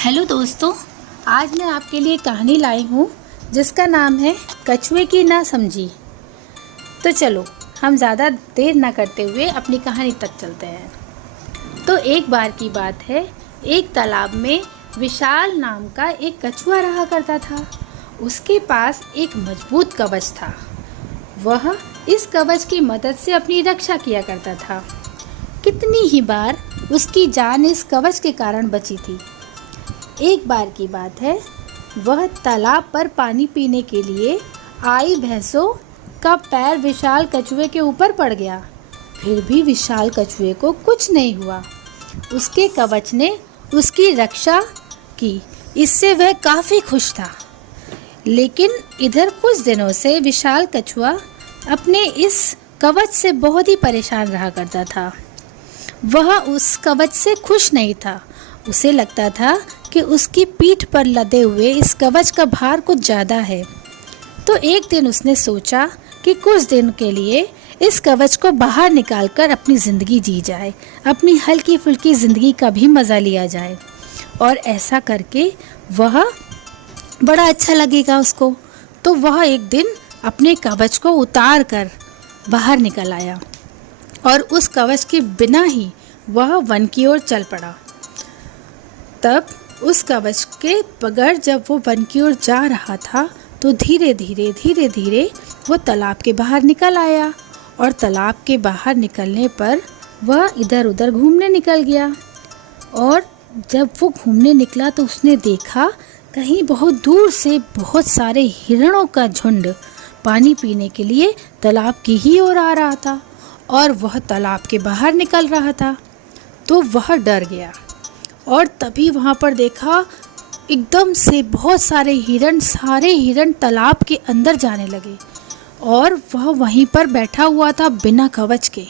Hello दोस्तों, आज मैं आपके लिए कहानी लाई हूँ जिसका नाम है कछुए की ना समझी। तो चलो हम ज़्यादा देर ना करते हुए अपनी कहानी तक चलते हैं। तो एक बार की बात है, एक तालाब में विशाल नाम का एक कछुआ रहा करता था। उसके पास एक मजबूत कवच था। वह इस कवच की मदद से अपनी रक्षा किया करता था। कितनी ही बार उसकी जान इस कवच के कारण बची थी। एक बार की बात है, वह तालाब पर पानी पीने के लिए आई भैंसों का पैर विशाल कछुए के ऊपर पड़ गया। फिर भी विशाल कछुए को कुछ नहीं हुआ। उसके कवच ने उसकी रक्षा की, इससे वह काफ़ी खुश था। लेकिन इधर कुछ दिनों से विशाल कछुआ अपने इस कवच से बहुत ही परेशान रहा करता था। वह उस कवच से खुश नहीं था। उसे लगता था कि उसकी पीठ पर लदे हुए इस कवच का भार कुछ ज़्यादा है। तो एक दिन उसने सोचा कि कुछ दिन के लिए इस कवच को बाहर निकालकर अपनी ज़िंदगी जी जाए, अपनी हल्की फुल्की ज़िंदगी का भी मज़ा लिया जाए। और ऐसा करके वह बड़ा अच्छा लगेगा उसको। तो वह एक दिन अपने कवच को उतार कर बाहर निकल आया और उस कवच के बिना ही वह वन की ओर चल पड़ा। तब उस कवच के बगैर जब वो वन की ओर जा रहा था तो धीरे धीरे वो तालाब के बाहर निकल आया। और तालाब के बाहर निकलने पर वह इधर उधर घूमने निकल गया। और जब वो घूमने निकला तो उसने देखा कहीं बहुत दूर से बहुत सारे हिरणों का झुंड पानी पीने के लिए तालाब की ही ओर आ रहा था और वह तालाब के बाहर निकल रहा था। तो वह डर गया और तभी वहाँ पर देखा एकदम से बहुत सारे हिरण तालाब के अंदर जाने लगे और वह वहीं पर बैठा हुआ था बिना कवच के।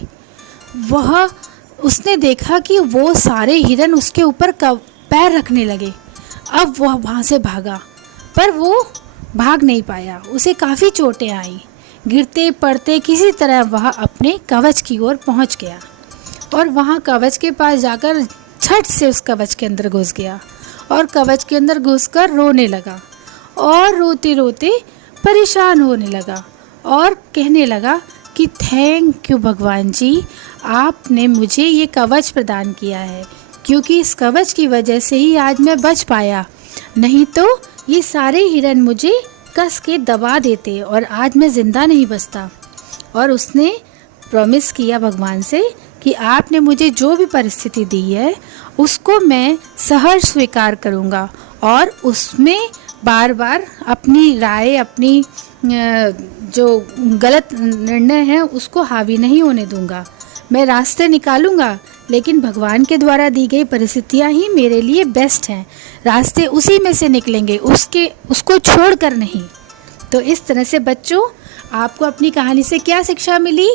उसने देखा कि वो सारे हिरण उसके ऊपर पैर रखने लगे। अब वह वहाँ से भागा पर वो भाग नहीं पाया। उसे काफ़ी चोटें आईं। गिरते पड़ते किसी तरह वह अपने कवच की ओर पहुँच गया और वहाँ कवच के पास जाकर झट से उस कवच के अंदर घुस गया और कवच के अंदर घुसकर रोने लगा और रोते रोते परेशान होने लगा और कहने लगा कि थैंक यू भगवान जी, आपने मुझे ये कवच प्रदान किया है, क्योंकि इस कवच की वजह से ही आज मैं बच पाया। नहीं तो ये सारे हिरण मुझे कस के दबा देते और आज मैं ज़िंदा नहीं बचता। और उसने प्रॉमिस किया भगवान से कि आपने मुझे जो भी परिस्थिति दी है उसको मैं सहर्ष स्वीकार करूँगा और उसमें बार बार अपनी राय, अपनी जो गलत निर्णय है उसको हावी नहीं होने दूँगा। मैं रास्ते निकालूँगा, लेकिन भगवान के द्वारा दी गई परिस्थितियाँ ही मेरे लिए बेस्ट हैं। रास्ते उसी में से निकलेंगे, उसको छोड़कर नहीं। तो इस तरह से बच्चों, आपको अपनी कहानी से क्या शिक्षा मिली?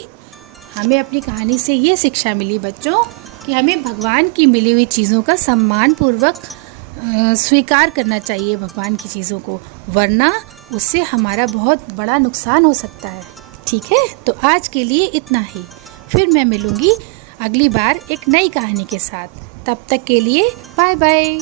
हमें अपनी कहानी से ये शिक्षा मिली बच्चों कि हमें भगवान की मिली हुई चीज़ों का सम्मान पूर्वक स्वीकार करना चाहिए, भगवान की चीज़ों को, वरना उससे हमारा बहुत बड़ा नुकसान हो सकता है। ठीक है, तो आज के लिए इतना ही। फिर मैं मिलूँगी अगली बार एक नई कहानी के साथ। तब तक के लिए बाय बाय।